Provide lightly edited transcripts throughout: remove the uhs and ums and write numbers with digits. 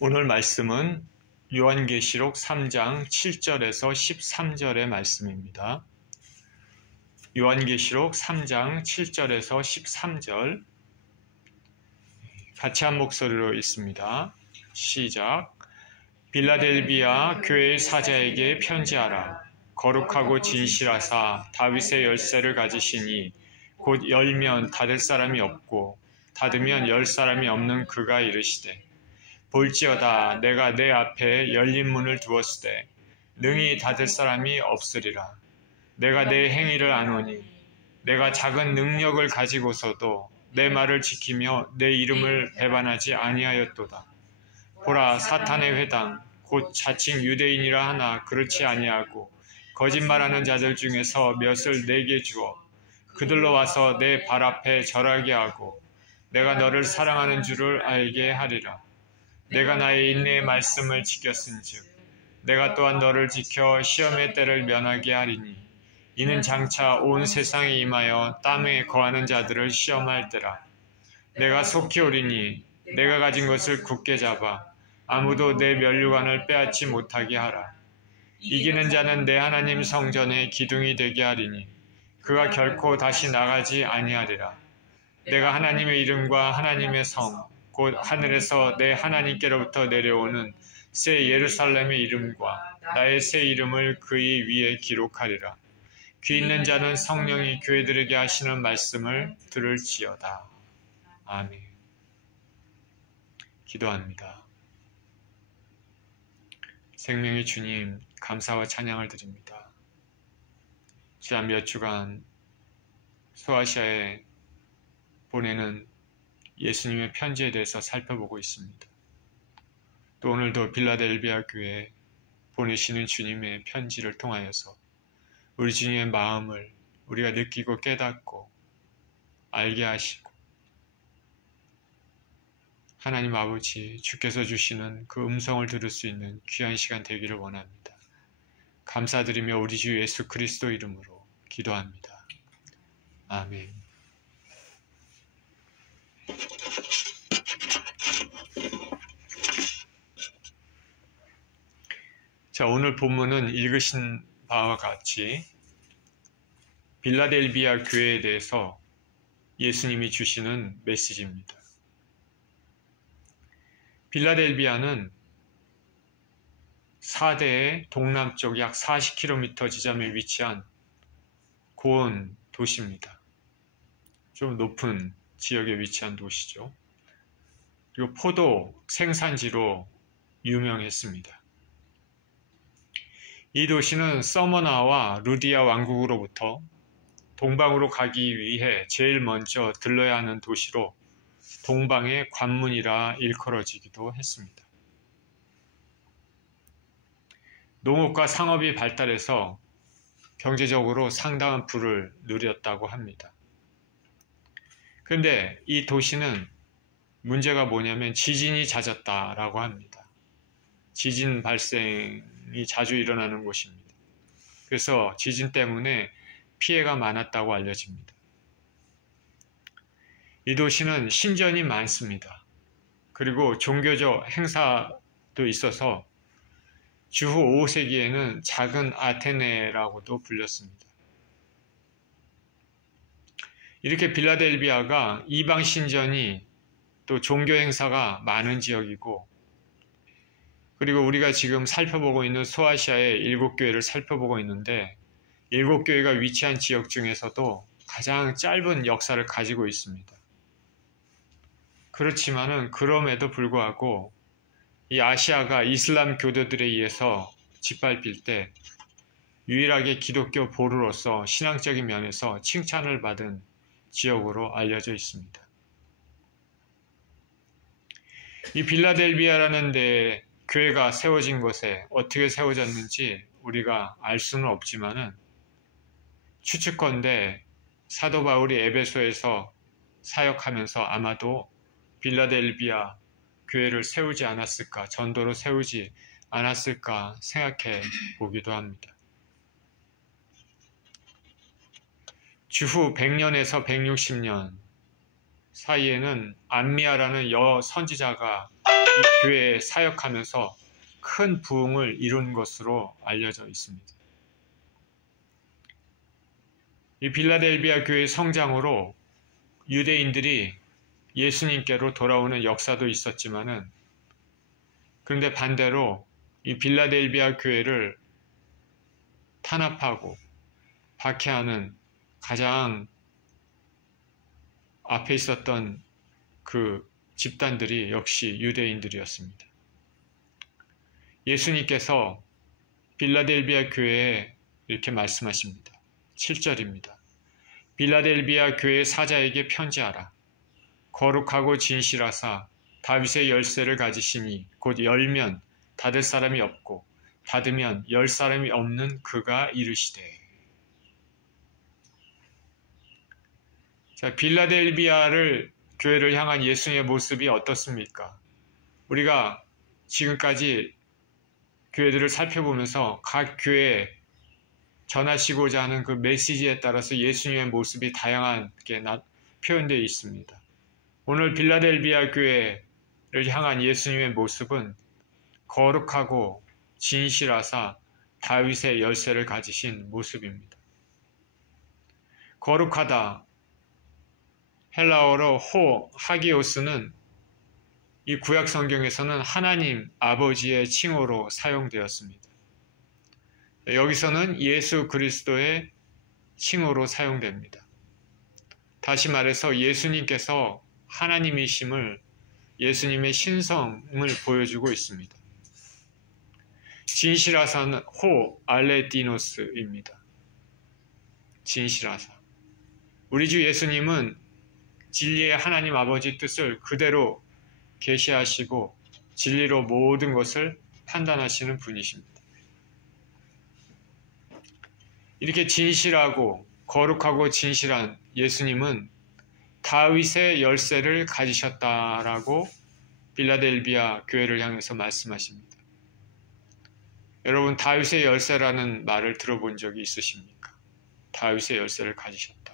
오늘 말씀은 요한계시록 3장 7절에서 13절의 말씀입니다. 요한계시록 3장 7절에서 13절 같이 한 목소리로 읽습니다. 시작. 빌라델비아 교회의 사자에게 편지하라. 거룩하고 진실하사 다윗의 열쇠를 가지시니 곧 열면 닫을 사람이 없고 닫으면 열 사람이 없는 그가 이르시되 볼지어다 내가 내 앞에 열린 문을 두었으되 능히 닫을 사람이 없으리라. 내가 내 행위를 아노니 내가 작은 능력을 가지고서도 내 말을 지키며 내 이름을 배반하지 아니하였도다. 보라, 사탄의 회당 곧 자칭 유대인이라 하나 그렇지 아니하고 거짓말하는 자들 중에서 몇을 내게 주어 그들로 와서 내 발 앞에 절하게 하고 내가 너를 사랑하는 줄을 알게 하리라. 내가 나의 인내의 말씀을 지켰은즉 내가 또한 너를 지켜 시험의 때를 면하게 하리니 이는 장차 온 세상에 임하여 땅에 거하는 자들을 시험할 때라. 내가 속히 오리니 내가 가진 것을 굳게 잡아 아무도 내 면류관을 빼앗지 못하게 하라. 이기는 자는 내 하나님 성전의 기둥이 되게 하리니 그가 결코 다시 나가지 아니하리라. 내가 하나님의 이름과 하나님의 성 곧 하늘에서 내 하나님께로부터 내려오는 새 예루살렘의 이름과 나의 새 이름을 그의 위에 기록하리라. 귀 있는 자는 성령이 교회들에게 하시는 말씀을 들을지어다. 아멘. 기도합니다. 생명의 주님, 감사와 찬양을 드립니다. 지난 몇 주간 소아시아에 보내는 예수님의 편지에 대해서 살펴보고 있습니다. 또 오늘도 빌라델비아 교회에 보내시는 주님의 편지를 통하여서 우리 주님의 마음을 우리가 느끼고 깨닫고 알게 하시고 하나님 아버지 주께서 주시는 그 음성을 들을 수 있는 귀한 시간 되기를 원합니다. 감사드리며 우리 주 예수 그리스도 이름으로 기도합니다. 아멘. 자, 오늘 본문은 읽으신 바와 같이 빌라델비아 교회에 대해서 예수님이 주시는 메시지입니다. 빌라델비아는 4대의 동남쪽 약 40km 지점에 위치한 고원 도시입니다. 좀 높은 지역에 위치한 도시죠. 그리고 포도 생산지로 유명했습니다. 이 도시는 서머나와 루디아 왕국으로부터 동방으로 가기 위해 제일 먼저 들러야 하는 도시로 동방의 관문이라 일컬어지기도 했습니다. 농업과 상업이 발달해서 경제적으로 상당한 부를 누렸다고 합니다. 그런데 이 도시는 문제가 뭐냐면 지진이 잦았다라고 합니다. 지진 발생이 자주 일어나는 곳입니다. 그래서 지진 때문에 피해가 많았다고 알려집니다. 이 도시는 신전이 많습니다. 그리고 종교적 행사도 있어서 주후 5세기에는 작은 아테네라고도 불렸습니다. 이렇게 빌라델비아가 이방 신전이 또 종교 행사가 많은 지역이고 그리고 우리가 지금 살펴보고 있는 소아시아의 7교회를 살펴보고 있는데 7교회가 위치한 지역 중에서도 가장 짧은 역사를 가지고 있습니다. 그렇지만은 그럼에도 불구하고 이 아시아가 이슬람 교도들에 의해서 짓밟힐 때 유일하게 기독교 보루로서 신앙적인 면에서 칭찬을 받은 지역으로 알려져 있습니다. 이 빌라델비아라는 데에 교회가 세워진 곳에 어떻게 세워졌는지 우리가 알 수는 없지만은 추측컨대 사도 바울이 에베소에서 사역하면서 아마도 빌라델비아 교회를 세우지 않았을까, 전도로 세우지 않았을까 생각해 보기도 합니다. 주후 100년에서 160년 사이에는 안미아라는 선지자가 이 교회에 사역하면서 큰 부흥을 이룬 것으로 알려져 있습니다. 이 빌라델비아 교회의 성장으로 유대인들이 예수님께로 돌아오는 역사도 있었지만은, 그런데 반대로 이 빌라델비아 교회를 탄압하고 박해하는 가장 앞에 있었던 그 집단들이 역시 유대인들이었습니다. 예수님께서 빌라델비아 교회에 이렇게 말씀하십니다. 7절입니다. 빌라델비아 교회 사자에게 편지하라. 거룩하고 진실하사 다윗의 열쇠를 가지시니 곧 열면 닫을 사람이 없고 닫으면 열 사람이 없는 그가 이르시되. 자, 빌라델비아를 교회를 향한 예수님의 모습이 어떻습니까? 우리가 지금까지 교회들을 살펴보면서 각 교회에 전하시고자 하는 그 메시지에 따라서 예수님의 모습이 다양하게 표현되어 있습니다. 오늘 빌라델비아 교회를 향한 예수님의 모습은 거룩하고 진실하사 다윗의 열쇠를 가지신 모습입니다. 거룩하다, 헬라어로 하기오스는 이 구약 성경에서는 하나님 아버지의 칭호로 사용되었습니다. 여기서는 예수 그리스도의 칭호로 사용됩니다. 다시 말해서 예수님께서 하나님이심을, 예수님의 신성을 보여주고 있습니다. 진실하사는 알레디노스입니다. 진실하사. 우리 주 예수님은 진리의 하나님 아버지 뜻을 그대로 계시하시고 진리로 모든 것을 판단하시는 분이십니다. 이렇게 진실하고 거룩하고 진실한 예수님은 다윗의 열쇠를 가지셨다라고 빌라델비아 교회를 향해서 말씀하십니다. 여러분, 다윗의 열쇠라는 말을 들어본 적이 있으십니까? 다윗의 열쇠를 가지셨다.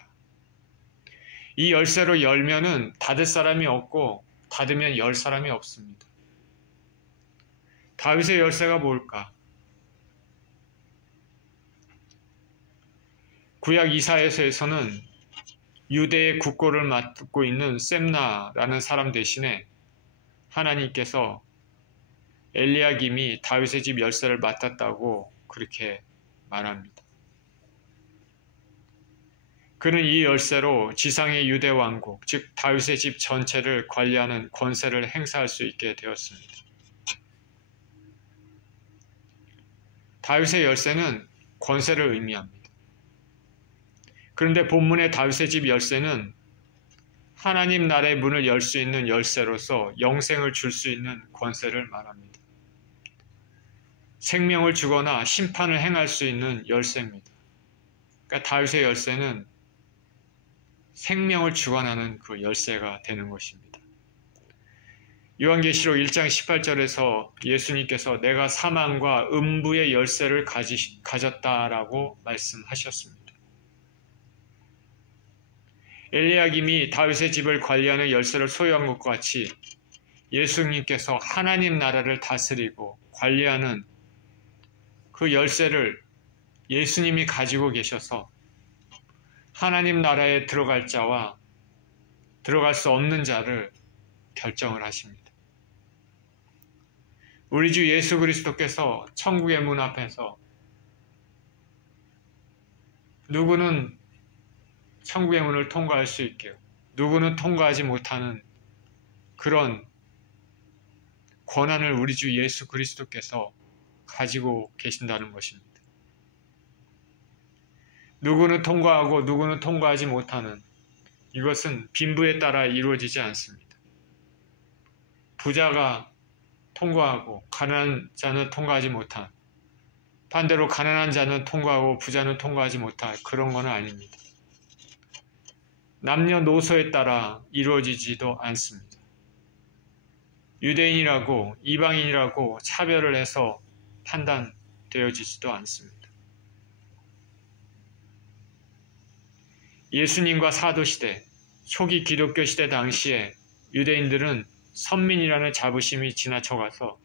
이 열쇠로 열면은 닫을 사람이 없고 닫으면 열 사람이 없습니다. 다윗의 열쇠가 뭘까? 구약 이사야서에서는 유대의 국고를 맡고 있는 셈나라는 사람 대신에 하나님께서 엘리야김이 다윗의 집 열쇠를 맡았다고 그렇게 말합니다. 그는 이 열쇠로 지상의 유대 왕국, 즉 다윗의 집 전체를 관리하는 권세를 행사할 수 있게 되었습니다. 다윗의 열쇠는 권세를 의미합니다. 그런데 본문의 다윗의 집 열쇠는 하나님 나라의 문을 열 수 있는 열쇠로서 영생을 줄 수 있는 권세를 말합니다. 생명을 주거나 심판을 행할 수 있는 열쇠입니다. 그러니까 다윗의 열쇠는 생명을 주관하는 그 열쇠가 되는 것입니다. 요한계시록 1장 18절에서 예수님께서 내가 사망과 음부의 열쇠를 가졌다라고 말씀하셨습니다. 엘리야김이 다윗의 집을 관리하는 열쇠를 소유한 것과 같이 예수님께서 하나님 나라를 다스리고 관리하는 그 열쇠를 예수님이 가지고 계셔서 하나님 나라에 들어갈 자와 들어갈 수 없는 자를 결정을 하십니다. 우리 주 예수 그리스도께서 천국의 문 앞에서 누구는 천국의 문을 통과할 수 있게, 누구는 통과하지 못하는 그런 권한을 우리 주 예수 그리스도께서 가지고 계신다는 것입니다. 누구는 통과하고 누구는 통과하지 못하는, 이것은 빈부에 따라 이루어지지 않습니다. 부자가 통과하고 가난한 자는 통과하지 못한, 반대로 가난한 자는 통과하고 부자는 통과하지 못할 그런 건 아닙니다. 남녀노소에 따라 이루어지지도 않습니다. 유대인이라고 이방인이라고 차별을 해서 판단되어지지도 않습니다. 예수님과 사도시대, 초기 기독교 시대 당시에 유대인들은 선민이라는 자부심이 지나쳐가서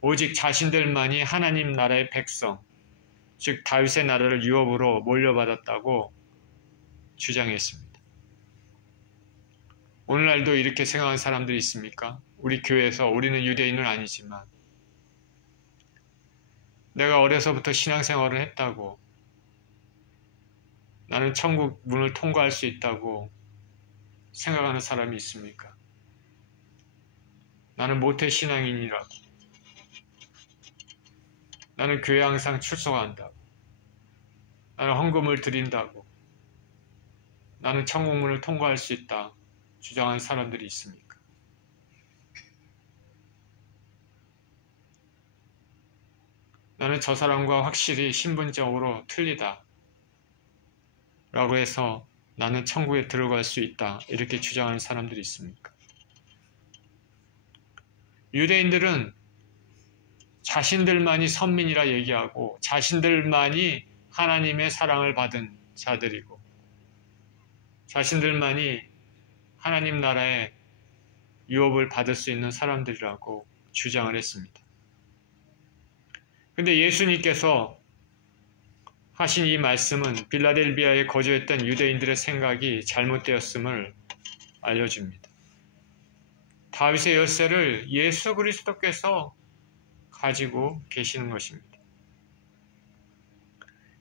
오직 자신들만이 하나님 나라의 백성, 즉 다윗의 나라를 유업으로 몰려받았다고 주장했습니다. 오늘날도 이렇게 생각하는 사람들이 있습니까? 우리 교회에서 우리는 유대인은 아니지만 내가 어려서부터 신앙생활을 했다고, 나는 천국 문을 통과할 수 있다고 생각하는 사람이 있습니까? 나는 모태신앙인이라고, 나는 교회 항상 출석한다고, 나는 헌금을 드린다고, 나는 천국 문을 통과할 수 있다 주장하는 사람들이 있습니까? 나는 저 사람과 확실히 신분적으로 틀리다 라고 해서 나는 천국에 들어갈 수 있다 이렇게 주장하는 사람들이 있습니까? 유대인들은 자신들만이 선민이라 얘기하고 자신들만이 하나님의 사랑을 받은 자들이고 자신들만이 하나님 나라의 유업을 받을 수 있는 사람들이라고 주장을 했습니다. 근데 예수님께서 하신 이 말씀은 빌라델비아에 거주했던 유대인들의 생각이 잘못되었음을 알려줍니다. 다윗의 열쇠를 예수 그리스도께서 가지고 계시는 것입니다.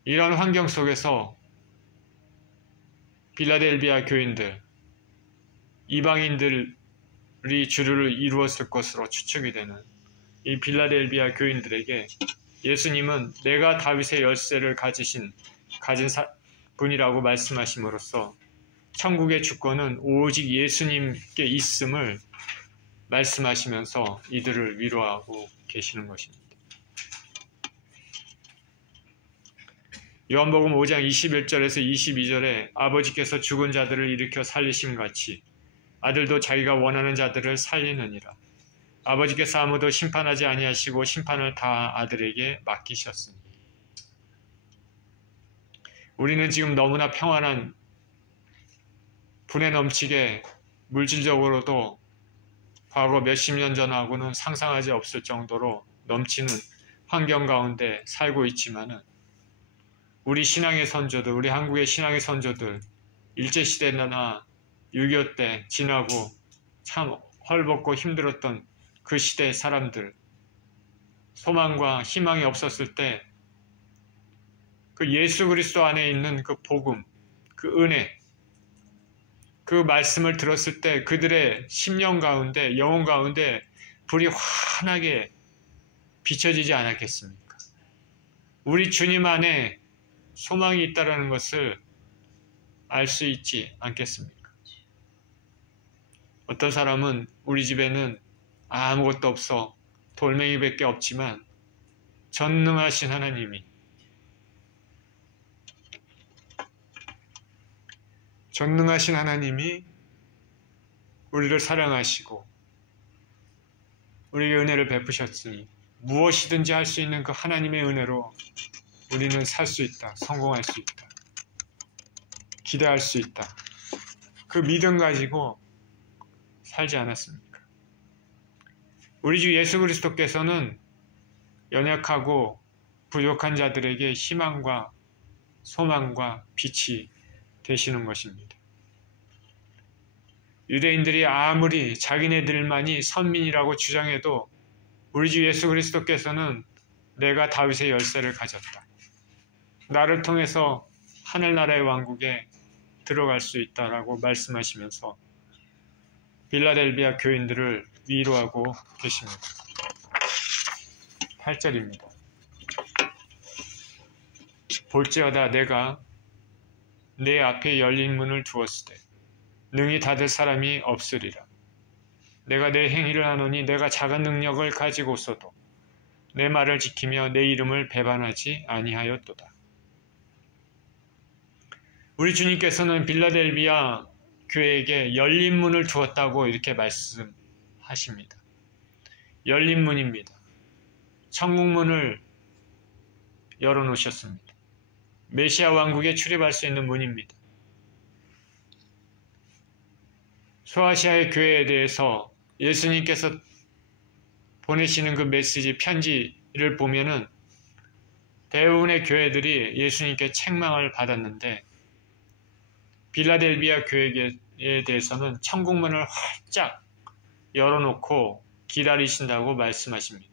이런 환경 속에서 빌라델비아 교인들, 이방인들이 주류를 이루었을 것으로 추측이 되는 이 빌라델비아 교인들에게 예수님은 내가 다윗의 열쇠를 가진 분이라고 말씀하심으로써 천국의 주권은 오직 예수님께 있음을 말씀하시면서 이들을 위로하고 계시는 것입니다. 요한복음 5장 21절에서 22절에 아버지께서 죽은 자들을 일으켜 살리심같이 아들도 자기가 원하는 자들을 살리느니라. 아버지께서 아무도 심판하지 아니하시고 심판을 다 아들에게 맡기셨으니. 우리는 지금 너무나 평안한, 분에 넘치게 물질적으로도 과거 몇십 년 전하고는 상상하지 없을 정도로 넘치는 환경 가운데 살고 있지만은 우리 신앙의 선조들, 우리 한국의 신앙의 선조들, 일제시대나 6.25 때 지나고 참 헐벗고 힘들었던 그 시대 사람들, 소망과 희망이 없었을 때 그 예수 그리스도 안에 있는 그 복음, 그 은혜, 그 말씀을 들었을 때 그들의 심령 가운데, 영혼 가운데 불이 환하게 비춰지지 않았겠습니까? 우리 주님 안에 소망이 있다는 것을 알 수 있지 않겠습니까? 어떤 사람은 우리 집에는 아무것도 없어 돌멩이밖에 없지만 전능하신 하나님이 우리를 사랑하시고 우리에게 은혜를 베푸셨으니 무엇이든지 할 수 있는 그 하나님의 은혜로 우리는 살 수 있다, 성공할 수 있다, 기대할 수 있다. 그 믿음 가지고 살지 않았습니까? 우리 주 예수 그리스도께서는 연약하고 부족한 자들에게 희망과 소망과 빛이 되시는 것입니다. 유대인들이 아무리 자기네들만이 선민이라고 주장해도 우리 주 예수 그리스도께서는 내가 다윗의 열쇠를 가졌다, 나를 통해서 하늘나라의 왕국에 들어갈 수 있다라고 말씀하시면서 빌라델비아 교인들을 위로하고 계십니다. 8절입니다. 볼지어다 내가 내 앞에 열린 문을 두었으되 능히 닫을 사람이 없으리라. 내가 내 행위를 하노니 내가 작은 능력을 가지고서도 내 말을 지키며 내 이름을 배반하지 아니하였도다. 우리 주님께서는 빌라델비아 교회에게 열린 문을 두었다고 이렇게 말씀하십니다. 열린 문입니다. 천국문을 열어놓으셨습니다. 메시아 왕국에 출입할 수 있는 문입니다. 소아시아의 교회에 대해서 예수님께서 보내시는 그 메시지, 편지를 보면은 대부분의 교회들이 예수님께 책망을 받았는데 빌라델비아 교회에 대해서는 천국문을 활짝 열어놓고 기다리신다고 말씀하십니다.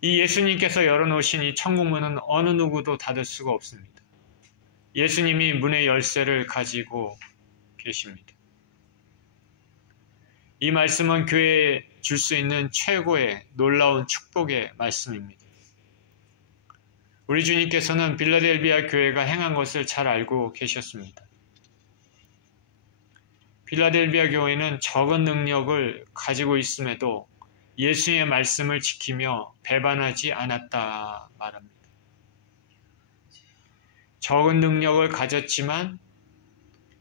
이 예수님께서 열어놓으신 이 천국문은 어느 누구도 닫을 수가 없습니다. 예수님이 문의 열쇠를 가지고 계십니다. 이 말씀은 교회에 줄 수 있는 최고의 놀라운 축복의 말씀입니다. 우리 주님께서는 빌라델비아 교회가 행한 것을 잘 알고 계셨습니다. 빌라델비아 교회는 적은 능력을 가지고 있음에도 예수님의 말씀을 지키며 배반하지 않았다 말합니다. 적은 능력을 가졌지만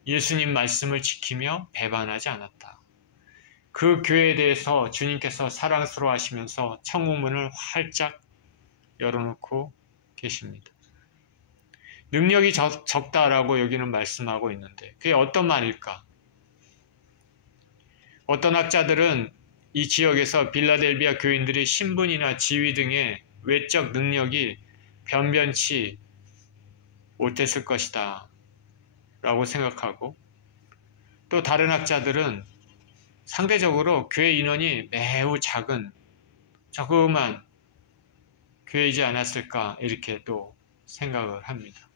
예수님 말씀을 지키며 배반하지 않았다. 그 교회에 대해서 주님께서 사랑스러워 하시면서 천국문을 활짝 열어놓고 계십니다. 능력이 적다라고 여기는 말씀하고 있는데 그게 어떤 말일까? 어떤 학자들은 이 지역에서 빌라델비아 교인들의 신분이나 지위 등의 외적 능력이 변변치 못했을 것이다 라고 생각하고, 또 다른 학자들은 상대적으로 교회 인원이 매우 작은 조그만 교회이지 않았을까 이렇게 또 생각을 합니다.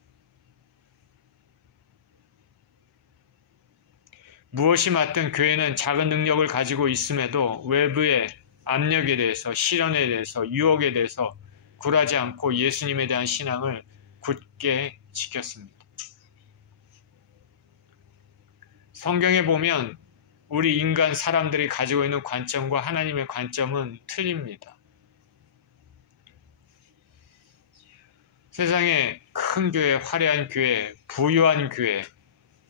무엇이 맞든 교회는 작은 능력을 가지고 있음에도 외부의 압력에 대해서, 시련에 대해서, 유혹에 대해서 굴하지 않고 예수님에 대한 신앙을 굳게 지켰습니다. 성경에 보면 우리 인간 사람들이 가지고 있는 관점과 하나님의 관점은 틀립니다. 세상에 큰 교회, 화려한 교회, 부유한 교회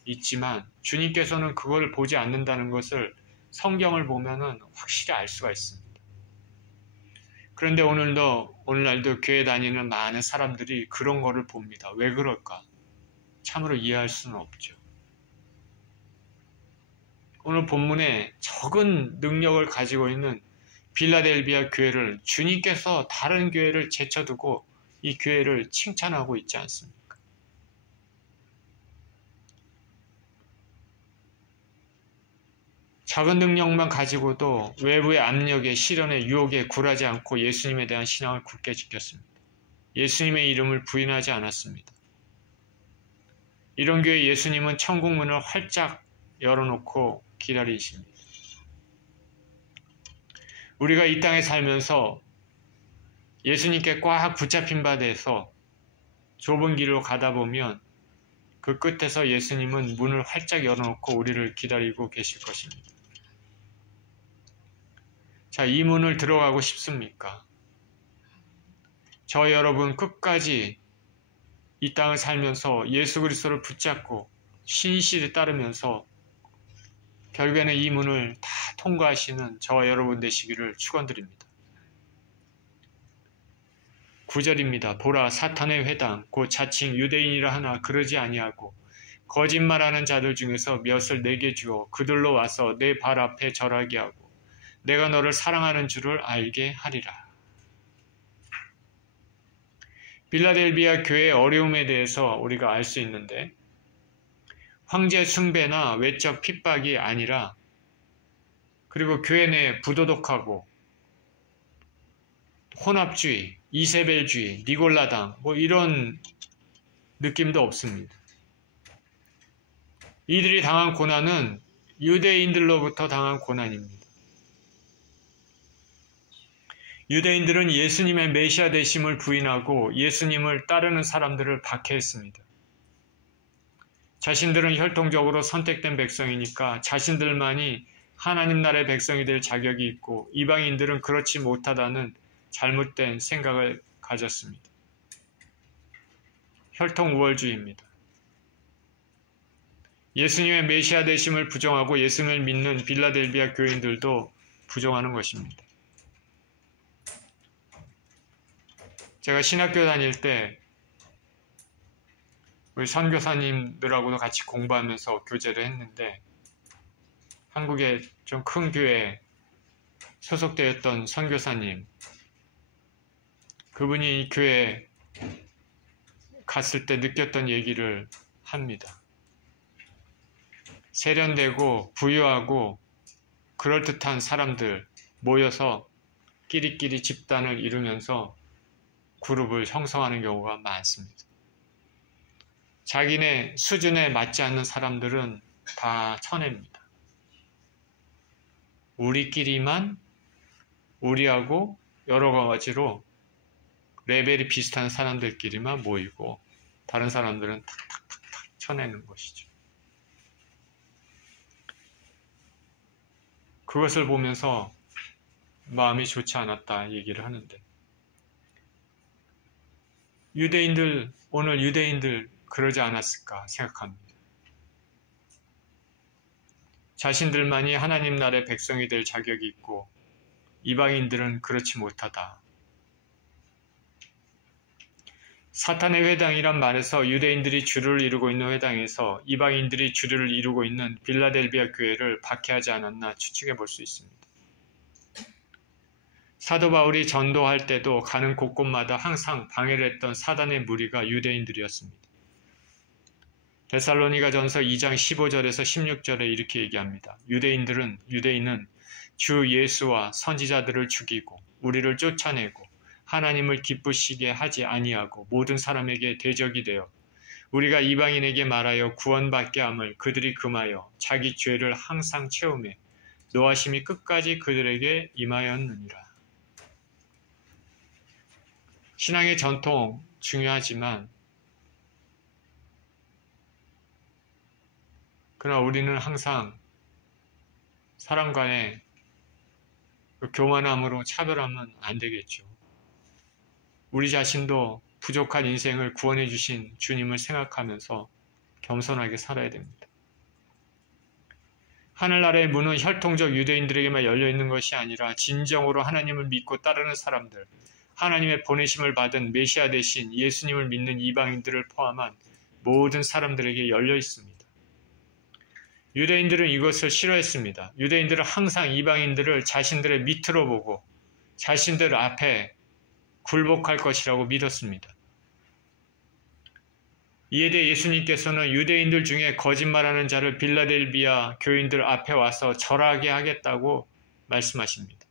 있지만 주님께서는 그걸 보지 않는다는 것을 성경을 보면은 확실히 알 수가 있습니다. 그런데 오늘날도 교회 다니는 많은 사람들이 그런 거를 봅니다. 왜 그럴까? 참으로 이해할 수는 없죠. 오늘 본문에 적은 능력을 가지고 있는 빌라델비아 교회를 주님께서 다른 교회를 제쳐두고 이 교회를 칭찬하고 있지 않습니까? 작은 능력만 가지고도 외부의 압력에, 시련에, 유혹에 굴하지 않고 예수님에 대한 신앙을 굳게 지켰습니다. 예수님의 이름을 부인하지 않았습니다. 이런 교회 예수님은 천국문을 활짝 열어놓고 기다리십니다. 우리가 이 땅에 살면서 예수님께 꽉 붙잡힌 바 돼서 좁은 길로 가다 보면 그 끝에서 예수님은 문을 활짝 열어놓고 우리를 기다리고 계실 것입니다. 자, 이 문을 들어가고 싶습니까? 저 여러분 끝까지 이 땅을 살면서 예수 그리스도를 붙잡고 신실히 따르면서 결국에는 이 문을 다 통과하시는 저와 여러분 되시기를 축원드립니다. 9절입니다. 보라, 사탄의 회당 곧 자칭 유대인이라 하나 그러지 아니하고 거짓말하는 자들 중에서 몇을 내게 주어 그들로 와서 내 발 앞에 절하게 하고 내가 너를 사랑하는 줄을 알게 하리라. 빌라델비아 교회의 어려움에 대해서 우리가 알 수 있는데 황제 숭배나 외적 핍박이 아니라, 그리고 교회 내 부도덕하고 혼합주의, 이세벨주의, 니골라당 이런 느낌도 없습니다. 이들이 당한 고난은 유대인들로부터 당한 고난입니다. 유대인들은 예수님의 메시아 되심을 부인하고 예수님을 따르는 사람들을 박해했습니다. 자신들은 혈통적으로 선택된 백성이니까 자신들만이 하나님 나라의 백성이 될 자격이 있고 이방인들은 그렇지 못하다는 잘못된 생각을 가졌습니다. 혈통 우월주의입니다. 예수님의 메시아 되심을 부정하고 예수님을 믿는 빌라델비아 교인들도 부정하는 것입니다. 제가 신학교 다닐 때 우리 선교사님들하고도 같이 공부하면서 교제를 했는데 한국의 좀 큰 교회에 소속되었던 선교사님, 그분이 이 교회에 갔을 때 느꼈던 얘기를 합니다. 세련되고 부유하고 그럴듯한 사람들 모여서 끼리끼리 집단을 이루면서 그룹을 형성하는 경우가 많습니다. 자기네 수준에 맞지 않는 사람들은 다 쳐냅니다. 우리끼리만 우리하고 여러 가지로 레벨이 비슷한 사람들끼리만 모이고 다른 사람들은 탁탁탁탁 쳐내는 것이죠. 그것을 보면서 마음이 좋지 않았다 얘기를 하는데, 오늘 유대인들 그러지 않았을까 생각합니다. 자신들만이 하나님 나라의 백성이 될 자격이 있고 이방인들은 그렇지 못하다. 사탄의 회당이란 말에서 유대인들이 주를 이루고 있는 회당에서 이방인들이 주를 이루고 있는 빌라델비아 교회를 박해하지 않았나 추측해 볼 수 있습니다. 사도 바울이 전도할 때도 가는 곳곳마다 항상 방해를 했던 사단의 무리가 유대인들이었습니다. 데살로니가전서 2장 15절에서 16절에 이렇게 얘기합니다. 유대인은 주 예수와 선지자들을 죽이고 우리를 쫓아내고 하나님을 기쁘시게 하지 아니하고 모든 사람에게 대적이 되어 우리가 이방인에게 말하여 구원받게 함을 그들이 금하여 자기 죄를 항상 채우매 노하심이 끝까지 그들에게 임하였느니라. 신앙의 전통 중요하지만 그러나 우리는 항상 사람 간의 교만함으로 차별하면 안 되겠죠. 우리 자신도 부족한 인생을 구원해 주신 주님을 생각하면서 겸손하게 살아야 됩니다. 하늘나라의 문은 혈통적 유대인들에게만 열려있는 것이 아니라 진정으로 하나님을 믿고 따르는 사람들, 하나님의 보내심을 받은 메시아 대신 예수님을 믿는 이방인들을 포함한 모든 사람들에게 열려 있습니다. 유대인들은 이것을 싫어했습니다. 유대인들은 항상 이방인들을 자신들의 밑으로 보고 자신들 앞에 굴복할 것이라고 믿었습니다. 이에 대해 예수님께서는 유대인들 중에 거짓말하는 자를 빌라델비아 교인들 앞에 와서 절하게 하겠다고 말씀하십니다.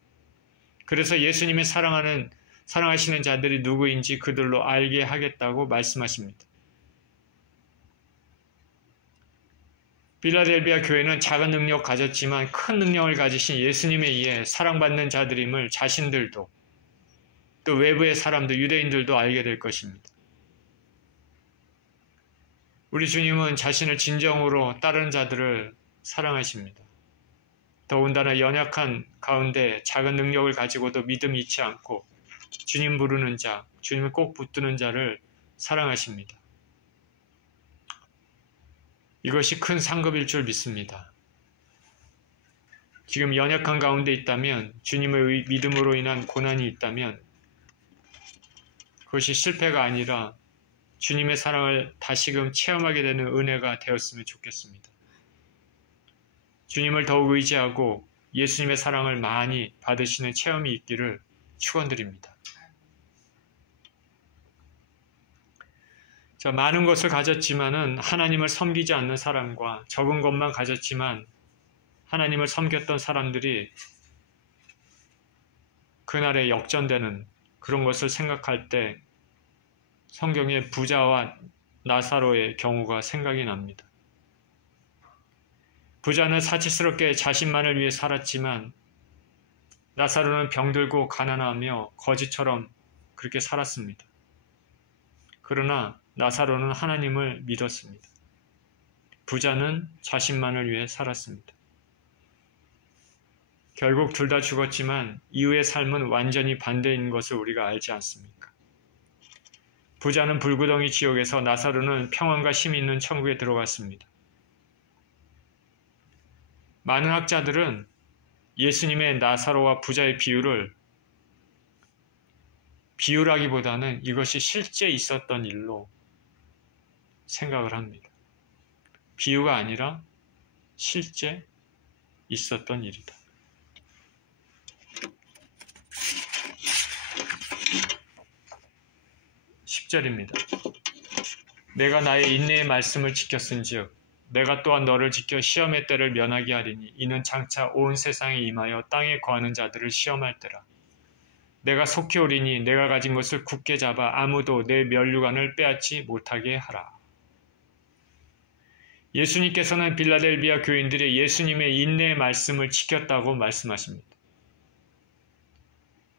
그래서 예수님의 사랑하시는 자들이 누구인지 그들로 알게 하겠다고 말씀하십니다. 빌라델비아 교회는 작은 능력 가졌지만 큰 능력을 가지신 예수님에 의해 사랑받는 자들임을 자신들도 또 외부의 사람들, 유대인들도 알게 될 것입니다. 우리 주님은 자신을 진정으로 따르는 자들을 사랑하십니다. 더군다나 연약한 가운데 작은 능력을 가지고도 믿음이 잃지 않고 주님 부르는 자, 주님을 꼭 붙드는 자를 사랑하십니다. 이것이 큰 상급일 줄 믿습니다. 지금 연약한 가운데 있다면, 주님의 믿음으로 인한 고난이 있다면 그것이 실패가 아니라 주님의 사랑을 다시금 체험하게 되는 은혜가 되었으면 좋겠습니다. 주님을 더욱 의지하고 예수님의 사랑을 많이 받으시는 체험이 있기를 축원드립니다. 자, 많은 것을 가졌지만은 하나님을 섬기지 않는 사람과 적은 것만 가졌지만 하나님을 섬겼던 사람들이 그날에 역전되는 그런 것을 생각할 때 성경의 부자와 나사로의 경우가 생각이 납니다. 부자는 사치스럽게 자신만을 위해 살았지만 나사로는 병들고 가난하며 거지처럼 그렇게 살았습니다. 그러나 나사로는 하나님을 믿었습니다. 부자는 자신만을 위해 살았습니다. 결국 둘 다 죽었지만 이후의 삶은 완전히 반대인 것을 우리가 알지 않습니까? 부자는 불구덩이 지옥에서 나사로는 평안과 쉼이 있는 천국에 들어갔습니다. 많은 학자들은 예수님의 나사로와 부자의 비유라기보다는 이것이 실제 있었던 일로 생각을 합니다. 비유가 아니라 실제 있었던 일이다. 10절입니다. 내가 나의 인내의 말씀을 지켰은즉 내가 또한 너를 지켜 시험의 때를 면하게 하리니 이는 장차 온 세상에 임하여 땅에 거하는 자들을 시험할 때라. 내가 속히 오리니 내가 가진 것을 굳게 잡아 아무도 내 면류관을 빼앗지 못하게 하라. 예수님께서는 빌라델비아 교인들이 예수님의 인내의 말씀을 지켰다고 말씀하십니다.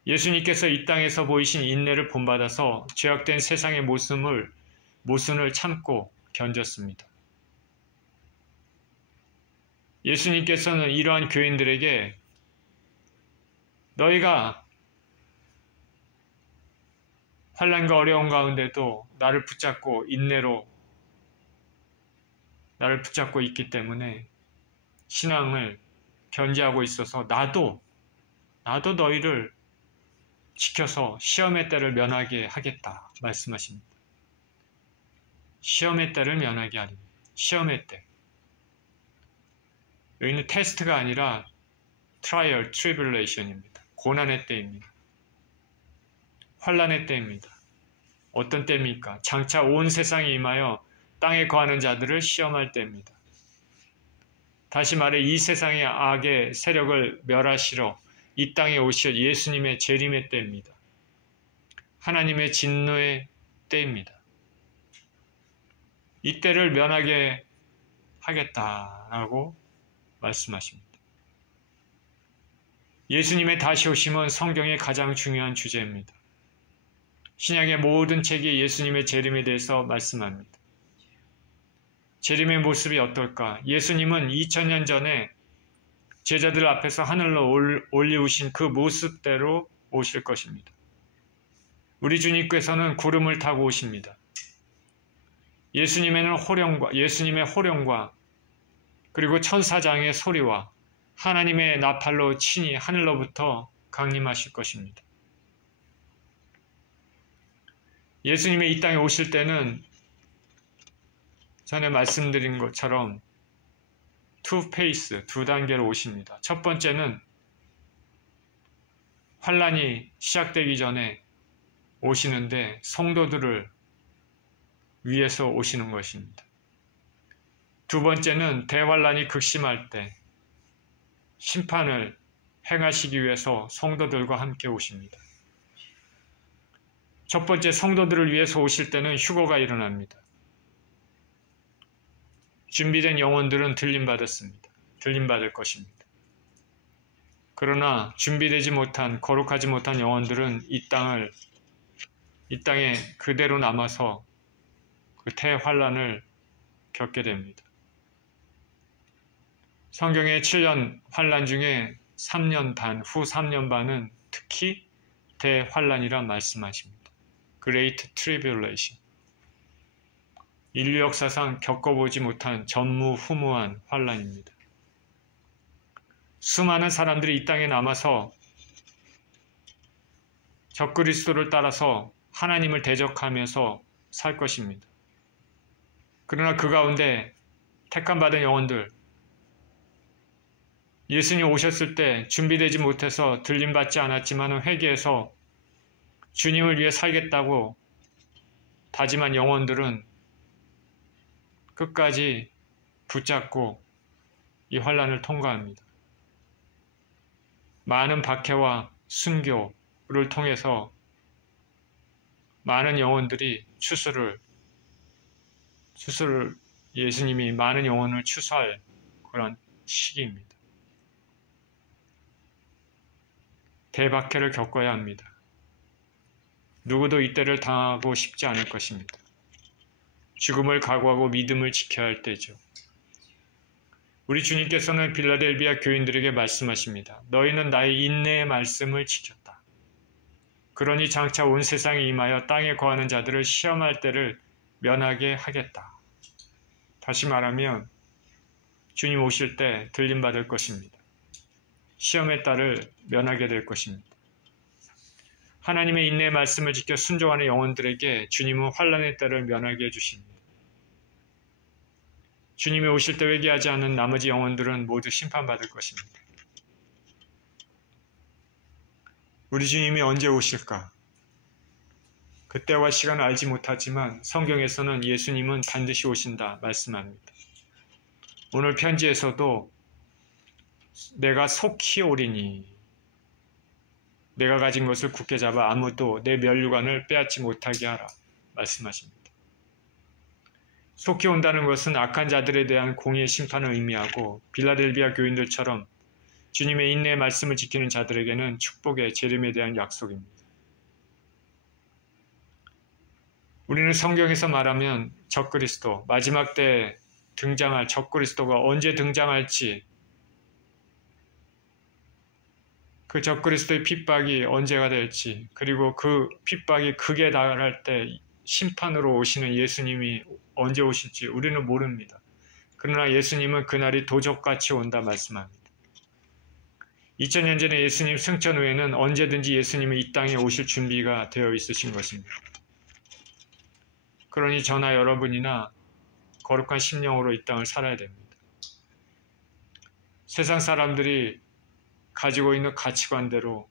예수님께서 이 땅에서 보이신 인내를 본받아서 죄악된 세상의 모순을 참고 견뎠습니다. 예수님께서는 이러한 교인들에게 너희가 환난과 어려움 가운데도 나를 붙잡고 인내로 나를 붙잡고 있기 때문에 신앙을 견지하고 있어서 나도 너희를 지켜서 시험의 때를 면하게 하겠다 말씀하십니다. 시험의 때를 면하게 하리니 시험의 때. 여기는 테스트가 아니라 트라이얼, 트리블레이션입니다. 고난의 때입니다. 환난의 때입니다. 어떤 때입니까? 장차 온 세상에 임하여 땅에 거하는 자들을 시험할 때입니다. 다시 말해 이 세상의 악의 세력을 멸하시러 이 땅에 오실 예수님의 재림의 때입니다. 하나님의 진노의 때입니다. 이 때를 면하게 하겠다라고 말씀하십니다. 예수님의 다시 오심은 성경의 가장 중요한 주제입니다. 신약의 모든 책이 예수님의 재림에 대해서 말씀합니다. 재림의 모습이 어떨까? 예수님은 2000년 전에 제자들 앞에서 하늘로 올리우신 그 모습대로 오실 것입니다. 우리 주님께서는 구름을 타고 오십니다. 예수님의 호령과 그리고 천사장의 소리와 하나님의 나팔로 친히 하늘로부터 강림하실 것입니다. 예수님이 이 땅에 오실 때는 전에 말씀드린 것처럼 두 단계로 오십니다. 첫 번째는 환란이 시작되기 전에 오시는데 성도들을 위해서 오시는 것입니다. 두 번째는 대환란이 극심할 때 심판을 행하시기 위해서 성도들과 함께 오십니다. 첫 번째 성도들을 위해서 오실 때는 휴거가 일어납니다. 준비된 영혼들은 들림받을 것입니다. 그러나 준비되지 못한, 거룩하지 못한 영혼들은 이 땅에 그대로 남아서 그 대환란을 겪게 됩니다. 성경의 7년 환란 중에 3년 반, 후 3년 반은 특히 대환란이라 말씀하십니다. Great Tribulation. 인류 역사상 겪어보지 못한 전무후무한 환란입니다. 수많은 사람들이 이 땅에 남아서 적그리스도를 따라서 하나님을 대적하면서 살 것입니다. 그러나 그 가운데 택함받은 영혼들, 예수님 오셨을 때 준비되지 못해서 들림받지 않았지만 회개해서 주님을 위해 살겠다고 다짐한 영혼들은 끝까지 붙잡고 이 환란을 통과합니다. 많은 박해와 순교를 통해서 많은 영혼들이 예수님이 많은 영혼을 추수할 그런 시기입니다. 대박해를 겪어야 합니다. 누구도 이때를 당하고 싶지 않을 것입니다. 죽음을 각오하고 믿음을 지켜야 할 때죠. 우리 주님께서는 빌라델비아 교인들에게 말씀하십니다. 너희는 나의 인내의 말씀을 지켰다. 그러니 장차 온 세상에 임하여 땅에 거하는 자들을 시험할 때를 면하게 하겠다. 다시 말하면 주님 오실 때 들림받을 것입니다. 시험의 때를 면하게 될 것입니다. 하나님의 인내의 말씀을 지켜 순종하는 영혼들에게 주님은 환란의 때를 면하게 해주십니다. 주님이 오실 때 회개하지 않은 나머지 영혼들은 모두 심판받을 것입니다. 우리 주님이 언제 오실까? 그때와 시간을 알지 못하지만 성경에서는 예수님은 반드시 오신다 말씀합니다. 오늘 편지에서도 내가 속히 오리니 내가 가진 것을 굳게 잡아 아무도 내 면류관을 빼앗지 못하게 하라 말씀하십니다. 속히 온다는 것은 악한 자들에 대한 공의의 심판을 의미하고 빌라델비아 교인들처럼 주님의 인내의 말씀을 지키는 자들에게는 축복의 재림에 대한 약속입니다. 우리는 성경에서 말하면 적그리스도, 마지막 때 등장할 적그리스도가 언제 등장할지, 그 적그리스도의 핍박이 언제가 될지, 그리고 그 핍박이 극에 달할 때 심판으로 오시는 예수님이 언제 오실지 우리는 모릅니다. 그러나 예수님은 그날이 도적같이 온다 말씀합니다. 2000년 전에 예수님 승천 후에는 언제든지 예수님이 이 땅에 오실 준비가 되어 있으신 것입니다. 그러니 저나 여러분이나 거룩한 심령으로 이 땅을 살아야 됩니다. 세상 사람들이 가지고 있는 가치관대로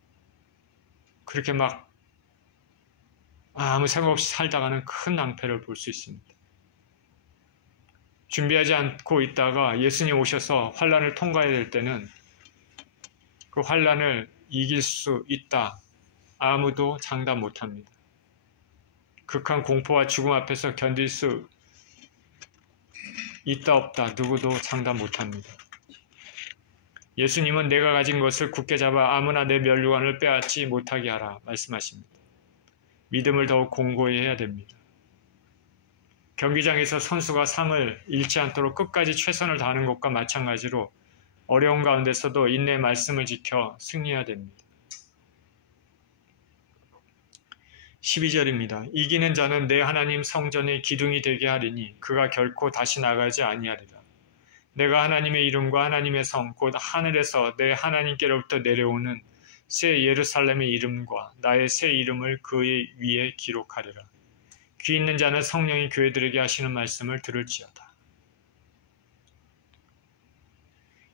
그렇게 막 아무 생각 없이 살다가는 큰 낭패를 볼 수 있습니다. 준비하지 않고 있다가 예수님 오셔서 환난을 통과해야 될 때는 그 환난을 이길 수 있다. 아무도 장담 못합니다. 극한 공포와 죽음 앞에서 견딜 수 있다 없다 누구도 장담 못합니다. 예수님은 내가 가진 것을 굳게 잡아 아무나 내 면류관을 빼앗지 못하게 하라 말씀하십니다. 믿음을 더욱 공고히 해야 됩니다. 경기장에서 선수가 상을 잃지 않도록 끝까지 최선을 다하는 것과 마찬가지로 어려운 가운데서도 인내의 말씀을 지켜 승리해야 됩니다. 12절입니다. 이기는 자는 내 하나님 성전의 기둥이 되게 하리니 그가 결코 다시 나가지 아니하리라. 내가 하나님의 이름과 하나님의 성 곧 하늘에서 내 하나님께로부터 내려오는 새 예루살렘의 이름과 나의 새 이름을 그의 위에 기록하리라. 귀 있는 자는 성령이 교회들에게 하시는 말씀을 들을지어다.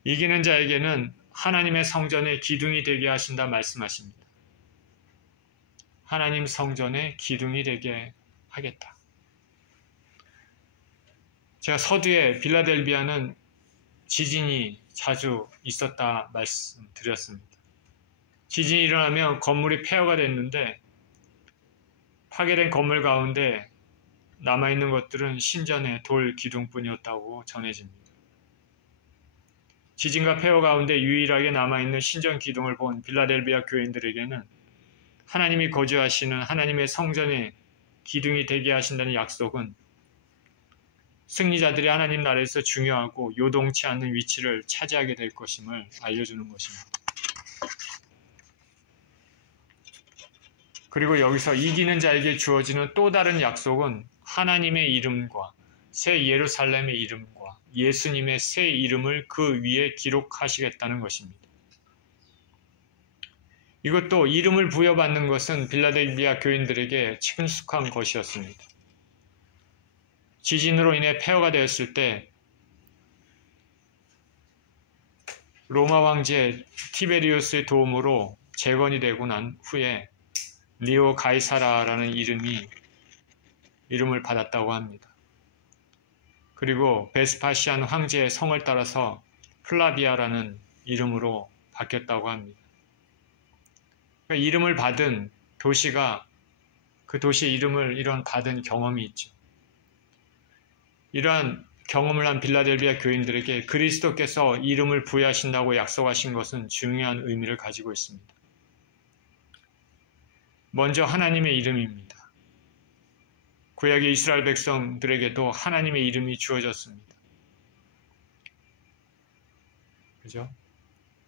이기는 자에게는 하나님의 성전의 기둥이 되게 하신다 말씀하십니다. 하나님 성전의 기둥이 되게 하겠다. 제가 서두에 빌라델비아는 지진이 자주 있었다 말씀드렸습니다. 지진이 일어나면 건물이 폐허가 됐는데 파괴된 건물 가운데 남아있는 것들은 신전의 돌 기둥뿐이었다고 전해집니다. 지진과 폐허 가운데 유일하게 남아있는 신전 기둥을 본 빌라델비아 교인들에게는 하나님이 거주하시는 하나님의 성전의 기둥이 되게 하신다는 약속은 승리자들이 하나님 나라에서 중요하고 요동치 않는 위치를 차지하게 될 것임을 알려주는 것입니다. 그리고 여기서 이기는 자에게 주어지는 또 다른 약속은 하나님의 이름과 새 예루살렘의 이름과 예수님의 새 이름을 그 위에 기록하시겠다는 것입니다. 이것도 이름을 부여받는 것은 빌라델비아 교인들에게 친숙한 것이었습니다. 지진으로 인해 폐허가 되었을 때 로마 황제 티베리우스의 도움으로 재건이 되고 난 후에 니오 가이사라라는 이름을 받았다고 합니다. 그리고 베스파시안 황제의 성을 따라서 플라비아라는 이름으로 바뀌었다고 합니다. 그러니까 이름을 받은 도시가 그 도시의 이름을 받은 경험이 있죠. 이러한 경험을 한 빌라델비아 교인들에게 그리스도께서 이름을 부여하신다고 약속하신 것은 중요한 의미를 가지고 있습니다. 먼저 하나님의 이름입니다. 구약의 이스라엘 백성들에게도 하나님의 이름이 주어졌습니다. 그죠?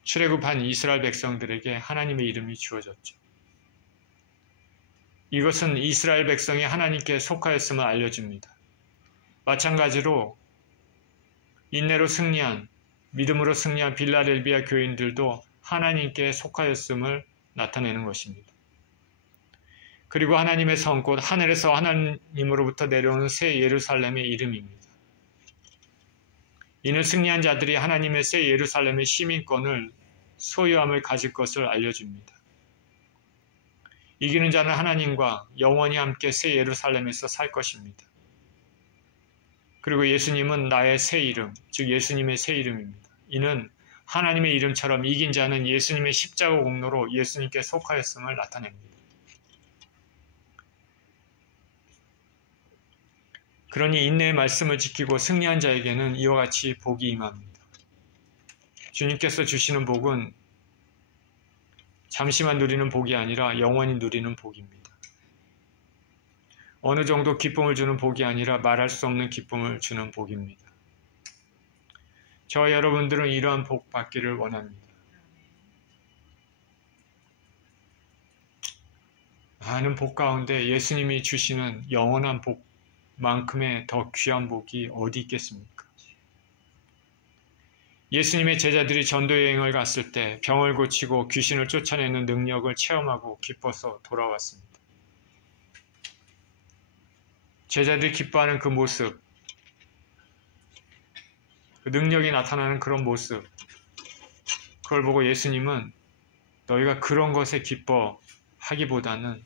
출애굽한 이스라엘 백성들에게 하나님의 이름이 주어졌죠. 이것은 이스라엘 백성이 하나님께 속하였음을 알려줍니다. 마찬가지로 인내로 승리한, 믿음으로 승리한 빌라델비아 교인들도 하나님께 속하였음을 나타내는 것입니다. 그리고 하나님의 성, 곧 하늘에서 하나님으로부터 내려오는 새 예루살렘의 이름입니다. 이는 승리한 자들이 하나님의 새 예루살렘의 시민권을 소유함을 가질 것을 알려줍니다. 이기는 자는 하나님과 영원히 함께 새 예루살렘에서 살 것입니다. 그리고 예수님은 나의 새 이름, 즉 예수님의 새 이름입니다. 이는 하나님의 이름처럼 이긴 자는 예수님의 십자가 공로로 예수님께 속하였음을 나타냅니다. 그러니 인내의 말씀을 지키고 승리한 자에게는 이와 같이 복이 임합니다. 주님께서 주시는 복은 잠시만 누리는 복이 아니라 영원히 누리는 복입니다. 어느 정도 기쁨을 주는 복이 아니라 말할 수 없는 기쁨을 주는 복입니다. 저와 여러분들은 이러한 복 받기를 원합니다. 많은 복 가운데 예수님이 주시는 영원한 복만큼의 더 귀한 복이 어디 있겠습니까? 예수님의 제자들이 전도여행을 갔을 때 병을 고치고 귀신을 쫓아내는 능력을 체험하고 기뻐서 돌아왔습니다. 제자들이 기뻐하는 그 모습, 그 능력이 나타나는 그런 모습, 그걸 보고 예수님은 너희가 그런 것에 기뻐하기보다는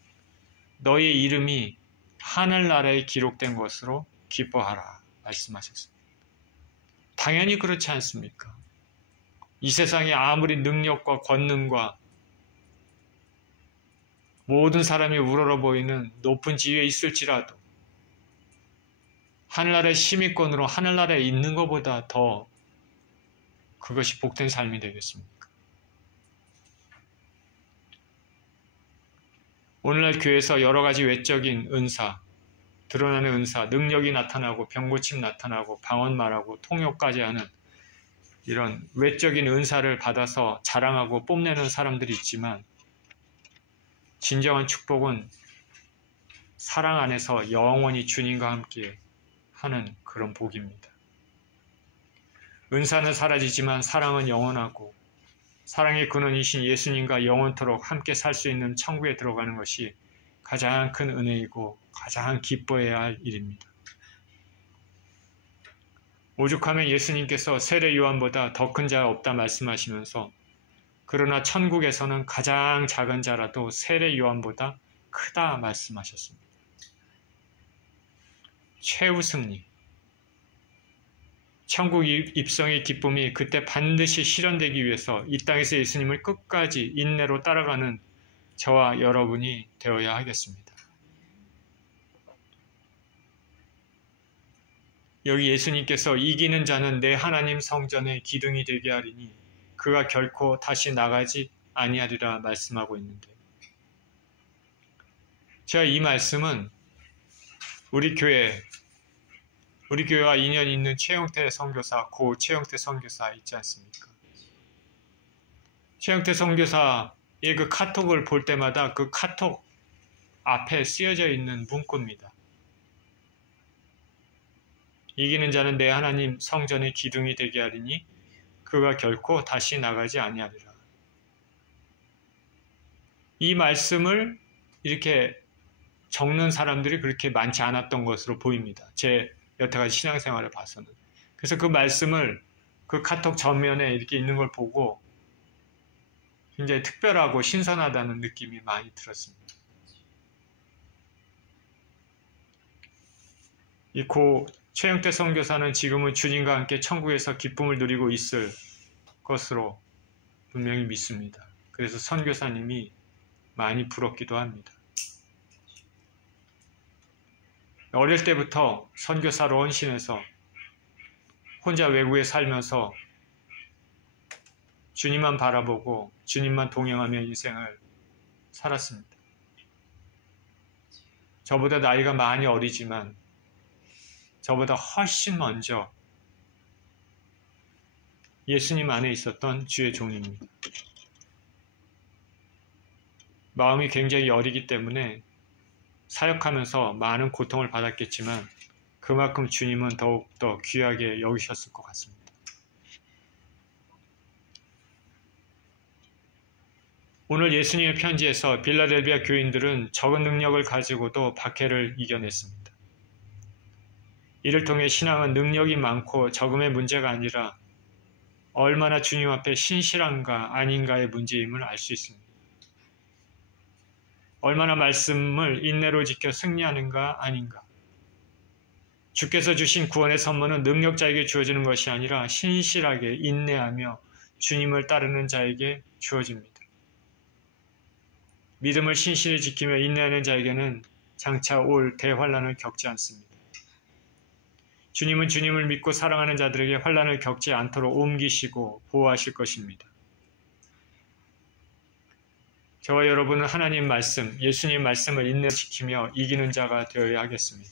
너희의 이름이 하늘나라에 기록된 것으로 기뻐하라 말씀하셨습니다. 당연히 그렇지 않습니까? 이 세상에 아무리 능력과 권능과 모든 사람이 우러러 보이는 높은 지위에 있을지라도 하늘나라의 시민권으로 하늘나라에 있는 것보다 더 그것이 복된 삶이 되겠습니까? 오늘날 교회에서 여러 가지 외적인 은사, 드러나는 은사, 능력이 나타나고 병고침 나타나고 방언 말하고 통역까지 하는 이런 외적인 은사를 받아서 자랑하고 뽐내는 사람들이 있지만 진정한 축복은 사랑 안에서 영원히 주님과 함께 하는 그런 복입니다. 은사는 사라지지만 사랑은 영원하고 사랑의 근원이신 예수님과 영원토록 함께 살 수 있는 천국에 들어가는 것이 가장 큰 은혜이고 가장 기뻐해야 할 일입니다. 오죽하면 예수님께서 세례 요한보다 더 큰 자 없다 말씀하시면서 그러나 천국에서는 가장 작은 자라도 세례 요한보다 크다 말씀하셨습니다. 최후 승리. 천국 입성의 기쁨이 그때 반드시 실현되기 위해서 이 땅에서 예수님을 끝까지 인내로 따라가는 저와 여러분이 되어야 하겠습니다. 여기 예수님께서 이기는 자는 내 하나님 성전의 기둥이 되게 하리니 그가 결코 다시 나가지 아니하리라 말씀하고 있는데 제가 이 말씀은 우리 교회와 인연이 있는 최영태 선교사, 고 최영태 선교사 있지 않습니까? 최영태 선교사의 그 카톡을 볼 때마다 그 카톡 앞에 쓰여져 있는 문구입니다. 이기는 자는 내 하나님 성전의 기둥이 되게 하리니 그가 결코 다시 나가지 아니하리라. 이 말씀을 이렇게 적는 사람들이 그렇게 많지 않았던 것으로 보입니다. 제 여태까지 신앙생활을 봐서는. 그래서 그 말씀을 그 카톡 전면에 이렇게 있는 걸 보고 굉장히 특별하고 신선하다는 느낌이 많이 들었습니다. 이 고 최영태 선교사는 지금은 주님과 함께 천국에서 기쁨을 누리고 있을 것으로 분명히 믿습니다. 그래서 선교사님이 많이 부럽기도 합니다. 어릴 때부터 선교사로 헌신해서 혼자 외국에 살면서 주님만 바라보고 주님만 동행하며 인생을 살았습니다. 저보다 나이가 많이 어리지만 저보다 훨씬 먼저 예수님 안에 있었던 주의 종입니다. 마음이 굉장히 어리기 때문에 사역하면서 많은 고통을 받았겠지만 그만큼 주님은 더욱더 귀하게 여기셨을 것 같습니다. 오늘 예수님의 편지에서 빌라델비아 교인들은 적은 능력을 가지고도 박해를 이겨냈습니다. 이를 통해 신앙은 능력이 많고 적음의 문제가 아니라 얼마나 주님 앞에 신실한가 아닌가의 문제임을 알 수 있습니다. 얼마나 말씀을 인내로 지켜 승리하는가 아닌가. 주께서 주신 구원의 선물은 능력자에게 주어지는 것이 아니라 신실하게 인내하며 주님을 따르는 자에게 주어집니다. 믿음을 신실히 지키며 인내하는 자에게는 장차 올 대환란을 겪지 않습니다. 주님은 주님을 믿고 사랑하는 자들에게 환란을 겪지 않도록 옮기시고 보호하실 것입니다. 저와 여러분은 하나님 말씀, 예수님 말씀을 인내 지키며 이기는 자가 되어야 하겠습니다.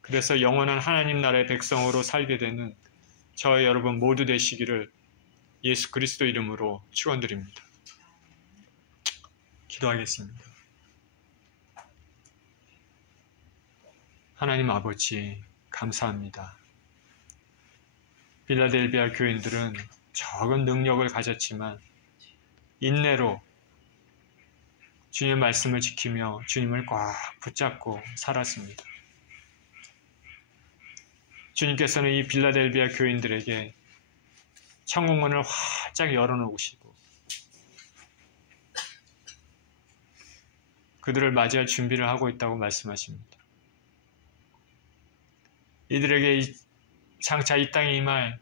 그래서 영원한 하나님 나라의 백성으로 살게 되는 저와 여러분 모두 되시기를 예수 그리스도 이름으로 축원드립니다. 기도하겠습니다. 하나님 아버지 감사합니다. 빌라델비아 교인들은 적은 능력을 가졌지만 인내로 주님의 말씀을 지키며 주님을 꽉 붙잡고 살았습니다. 주님께서는 이 빌라델비아 교인들에게 천국문을 활짝 열어놓으시고 그들을 맞이할 준비를 하고 있다고 말씀하십니다. 이들에게 장차 이 땅에 임할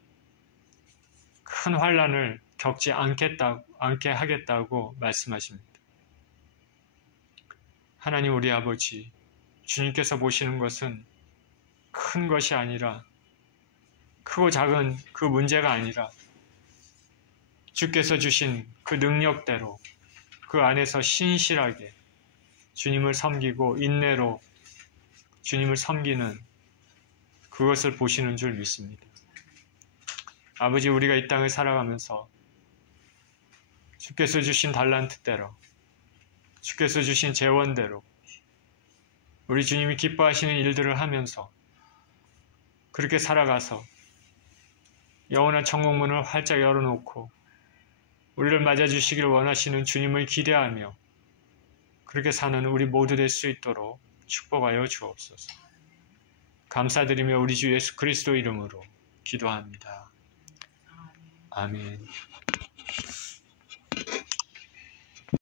큰 환란을 겪지 않게 하겠다고 말씀하십니다. 하나님 우리 아버지, 주님께서 보시는 것은 큰 것이 아니라 크고 작은 그 문제가 아니라 주께서 주신 그 능력대로 그 안에서 신실하게 주님을 섬기고 인내로 주님을 섬기는 그것을 보시는 줄 믿습니다. 아버지, 우리가 이 땅을 살아가면서 주께서 주신 달란트대로 주께서 주신 재원대로 우리 주님이 기뻐하시는 일들을 하면서 그렇게 살아가서 영원한 천국문을 활짝 열어놓고 우리를 맞아주시기를 원하시는 주님을 기대하며 그렇게 사는 우리 모두 될 수 있도록 축복하여 주옵소서. 감사드리며 우리 주 예수 그리스도 이름으로 기도합니다. 아멘.